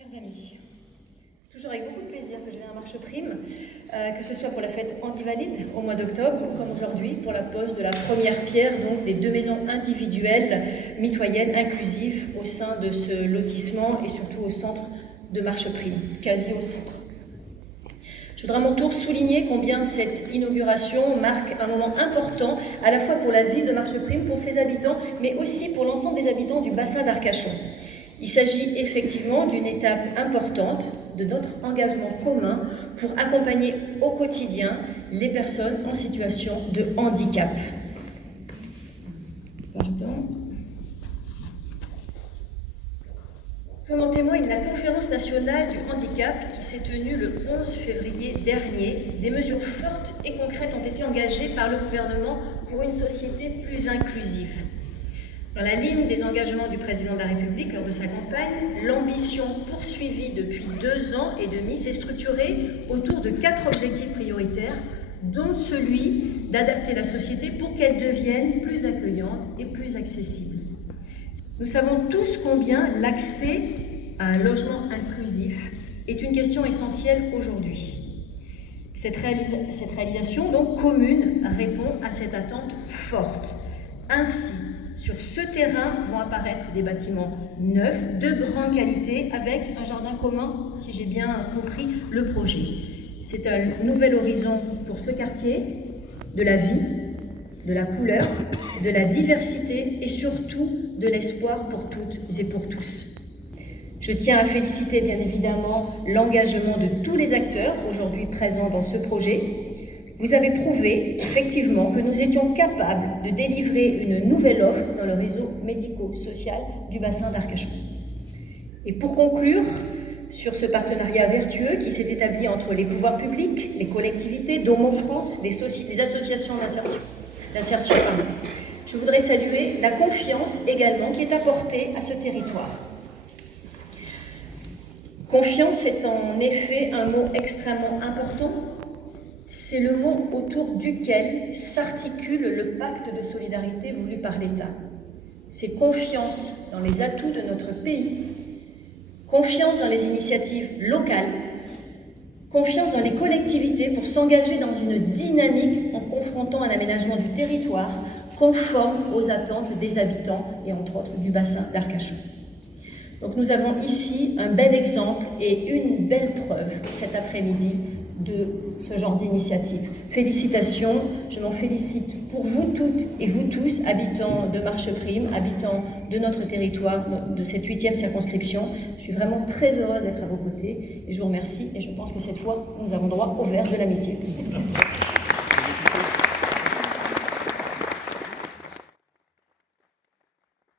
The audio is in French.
Chers amis, toujours avec beaucoup de plaisir que je viens à Marche Prime, que ce soit pour la fête Andivalide au mois d'octobre, comme aujourd'hui pour la pose de la première pierre donc des 2 maisons individuelles mitoyennes inclusives au sein de ce lotissement et surtout au centre de Marche Prime, quasi au centre. Je voudrais à mon tour souligner combien cette inauguration marque un moment important à la fois pour la ville de Marche Prime, pour ses habitants, mais aussi pour l'ensemble des habitants du bassin d'Arcachon. Il s'agit effectivement d'une étape importante de notre engagement commun pour accompagner au quotidien les personnes en situation de handicap. Comme en témoigne la Conférence nationale du handicap qui s'est tenue le 11 février dernier, des mesures fortes et concrètes ont été engagées par le gouvernement pour une société plus inclusive. Dans la ligne des engagements du président de la République lors de sa campagne, l'ambition poursuivie depuis 2 ans et demi s'est structurée autour de 4 objectifs prioritaires, dont celui d'adapter la société pour qu'elle devienne plus accueillante et plus accessible. Nous savons tous combien l'accès à un logement inclusif est une question essentielle aujourd'hui. Cette réalisation donc commune répond à cette attente forte. Ainsi, sur ce terrain vont apparaître des bâtiments neufs, de grande qualité, avec un jardin commun, si j'ai bien compris le projet. C'est un nouvel horizon pour ce quartier, de la vie, de la couleur, de la diversité et surtout de l'espoir pour toutes et pour tous. Je tiens à féliciter bien évidemment l'engagement de tous les acteurs aujourd'hui présents dans ce projet. Vous avez prouvé effectivement que nous étions capables de délivrer une nouvelle offre dans le réseau médico-social du bassin d'Arcachon. Et pour conclure sur ce partenariat vertueux qui s'est établi entre les pouvoirs publics, les collectivités, Domo France, les associations d'insertion, je voudrais saluer la confiance également qui est apportée à ce territoire. Confiance est en effet un mot extrêmement important. C'est le mot autour duquel s'articule le pacte de solidarité voulu par l'État. C'est confiance dans les atouts de notre pays, confiance dans les initiatives locales, confiance dans les collectivités pour s'engager dans une dynamique en confrontant un aménagement du territoire conforme aux attentes des habitants et entre autres du bassin d'Arcachon. Donc nous avons ici un bel exemple et une belle preuve cet après-midi de ce genre d'initiative. Félicitations, je m'en félicite pour vous toutes et vous tous, habitants de Marche Prime, habitants de notre territoire, de cette 8e circonscription. Je suis vraiment très heureuse d'être à vos côtés et je vous remercie et je pense que cette fois, nous avons droit au verre de l'amitié.